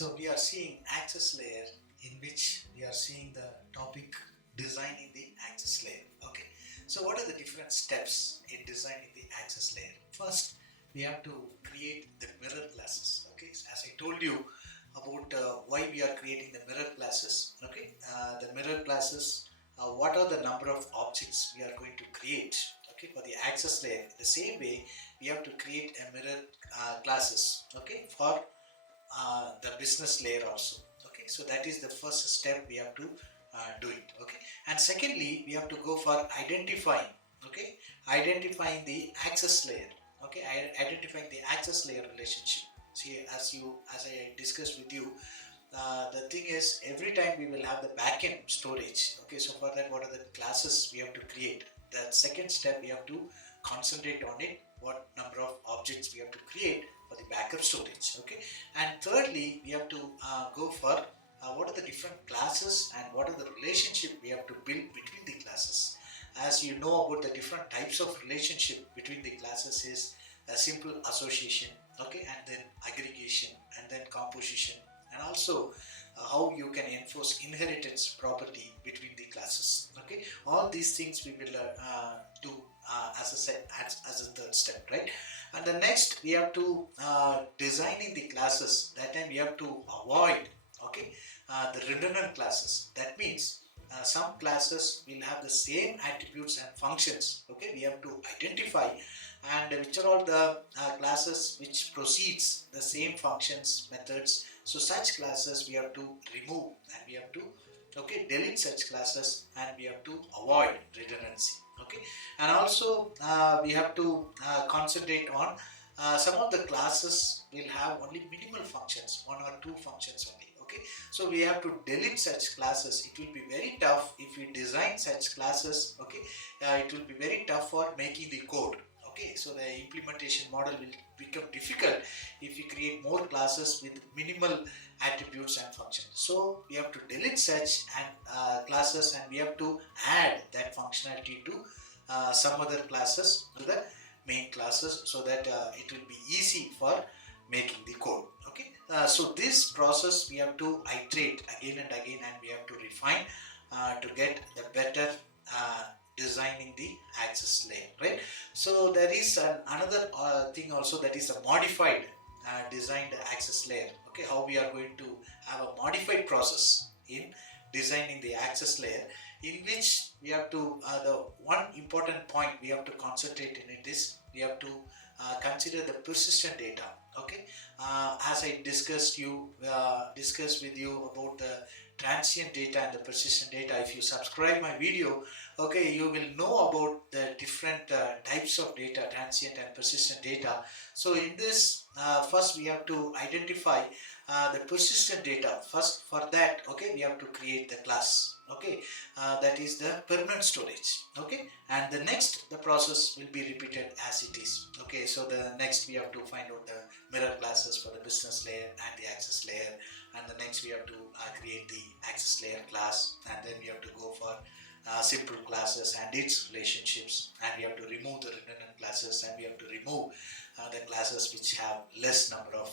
So we are seeing access layer, in which we are seeing the topic designing the access layer. Okay, so what are the different steps in designing the access layer? First, we have to create the mirror classes. Okay, so as I told you about why we are creating the mirror classes. Okay, the mirror classes, what are the number of objects we are going to create? Okay, for the access layer, the same way we have to create a mirror classes. Okay, for the business layer also. Okay, so that is the first step we have to do it. Okay, and secondly, we have to go for identifying. Okay, identifying the access layer. Okay, identifying the access layer relationship. See, as I discussed with you, the thing is, every time we will have the backend storage. Okay, so for that, what are the classes we have to create? The second step, we have to concentrate on it, what number of objects we have to create for the backup storage. Okay, and thirdly, we have to go for what are the different classes and what are the relationship we have to build between the classes. As you know about the different types of relationship between the classes is a simple association, okay, and then aggregation, and then composition, and also how you can enforce inheritance property between the classes. Okay, all these things we will do as a third step, right? And the next, we have to designing the classes. That time we have to avoid, okay, the redundant classes. That means some classes will have the same attributes and functions. Okay, we have to identify and which are all the classes which proceeds the same functions methods. So such classes we have to remove, and we have to, okay, delete such classes, and we have to avoid redundancy. Okay, and also we have to concentrate on some of the classes will have only minimal functions, one or two functions only. Okay, so we have to delete such classes. It will be very tough if we design such classes. Okay, it will be very tough for making the code. Okay, so the implementation model will become difficult if we create more classes with minimal attributes and functions. So we have to delete such and classes, and we have to add that functionality to some other classes to the main classes, so that it will be easy for making the code. Okay, so this process we have to iterate again and again, and we have to refine to get the better designing the access layer, right? So there is another thing also, that is a modified designed access layer. Okay, how we are going to have a modified process in designing the access layer, in which we have to the one important point we have to concentrate in it is we have to consider the persistent data. Okay, as I discussed with you about the transient data and the persistent data. If you subscribe my video, okay, you will know about the different types of data, transient and persistent data. So in this, first we have to identify the persistent data. First, for that, okay, we have to create the class. Okay, that is the permanent storage. Okay, and the next, the process will be repeated as it is. Okay, so the next we have to find out the mirror classes for the business layer and the access layer, and the next we have to create the access layer class, and then we have to go for simple classes and its relationships, and we have to remove the redundant classes, and we have to remove the classes which have less number of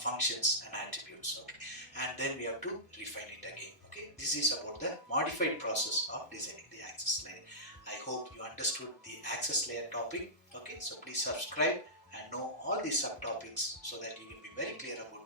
functions and attributes. Okay, and then we have to refine it again. Okay, this is about the modified process of designing the access layer. I hope you understood the access layer topic. Okay, so please subscribe and know all these subtopics, so that you will be very clear about